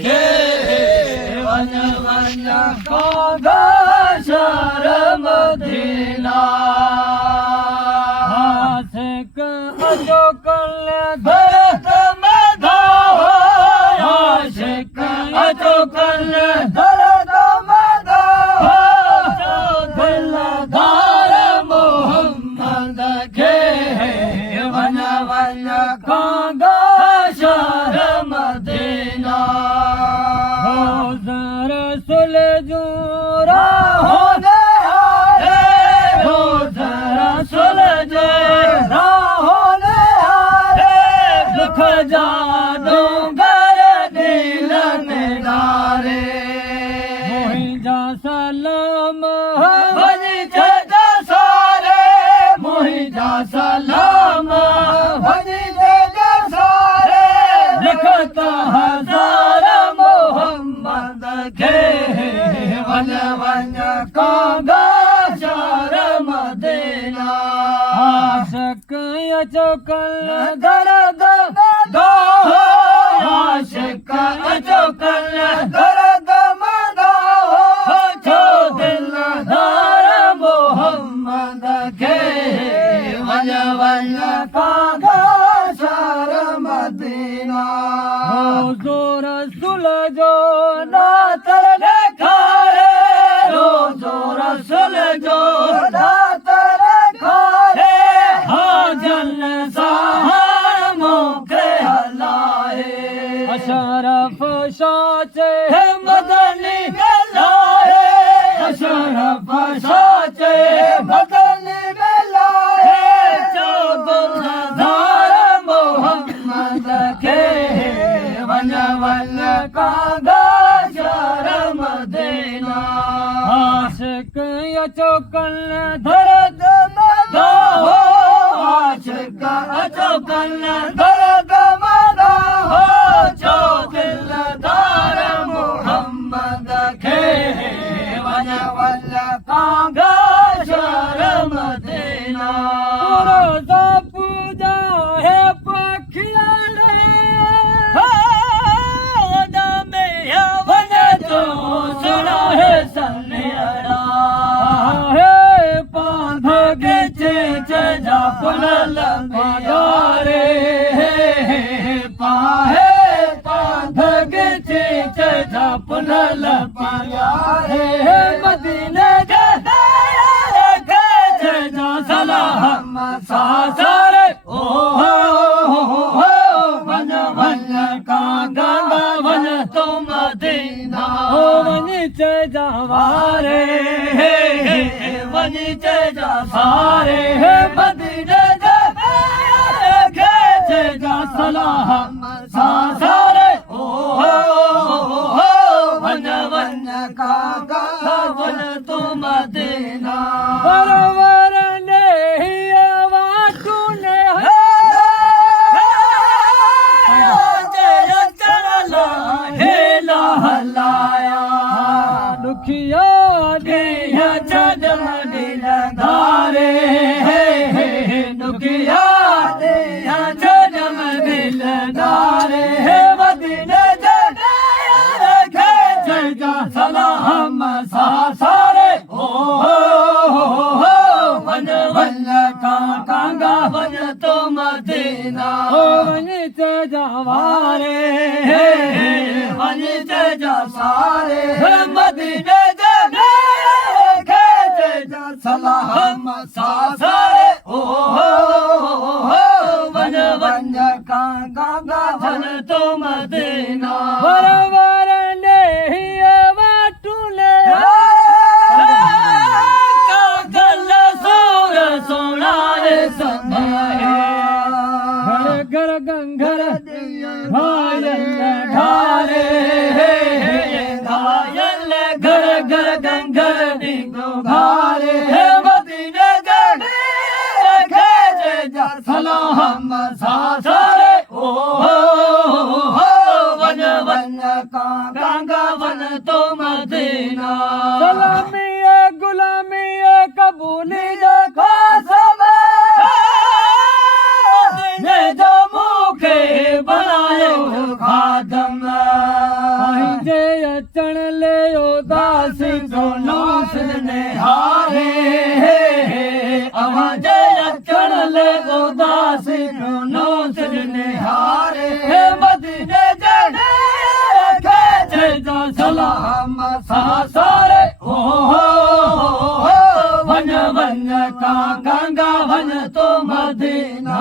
के one one कागा शर्म देना आशिक अजो कल भरत मधा आशिक अजो कल भरत मधा दिलदार मोहम्मद के वन वन कागा शर्म देना रसूल जोरा होने आए हो रसूल जोरा होने आए दुख जानो गर दिल में डारे मोहि जा सलाम भजी जा सारे मोहि जा सलाम भजी जा सारे लिखता हजार मोहम्मद के वन वन कागा शर्म देना आशिक अचकल दर्द दो आशिक अचकल दर्द मदा जो दिलदार मोहम्मद के वन वन कागा शर्म देना जोर सुल जो ना तर खारे रोजो रसूल जो ना तर खारे हाँ जल सहार मोखे हलाए अशरफ साचे मदनी बेलाए अशरफ साचे मदनी बेलाए जो दिलदार मोहम्मद के वन वन कागा शर्म देना आशिक अचकल दर्द मदा हो आशिक अचकल दर्द मदा हो जो दिलदार मोहम्मद के वन वन कागा शर्म देना रोज़ा पूजा है पखियाड़े सुना है सन्नियरा है पांध के चे जा पुनल प्यारे पाहे पांध के चे जा पुनल प्यारे मदीने के जा सलाम सासरे ओ वन वन कागा वन तो मदीना ओ वनिच जावारे वनिच जा सारे मदीने के जा सलाम सासरे ओ वन वन कागा वन तो मदीना बरवर ने तूने हलाया दुखिया दिया जन्म दिल धारे दुखिया दिया जन्म दिल धारे मदीने जा सलाम सारे ओ वन वन कागा वन तो मदीना वन जवारे वन जा सारे मदीने जा सलाम सारे ओ वन वन कागा वन तो मदीना बरबर ने वाटूले कागल सूर सोना घर घर गंगर घायल ढारे घायल घर घर गंगर डिंगो घारे मदीने जा सलाम सारे ओ वन वन कागा वन तो मदीना सलामी गुलामी कबूली जा खासम ने जो मुखे बनाए खादम अचण ले उदासी दोनों सिरने हारे अवां जे अचण ले उदासी दोनों सिरने हारे मदीने जड़े खेचे जो सलाम सा सारे वन वन का गंगा वन तो मदीना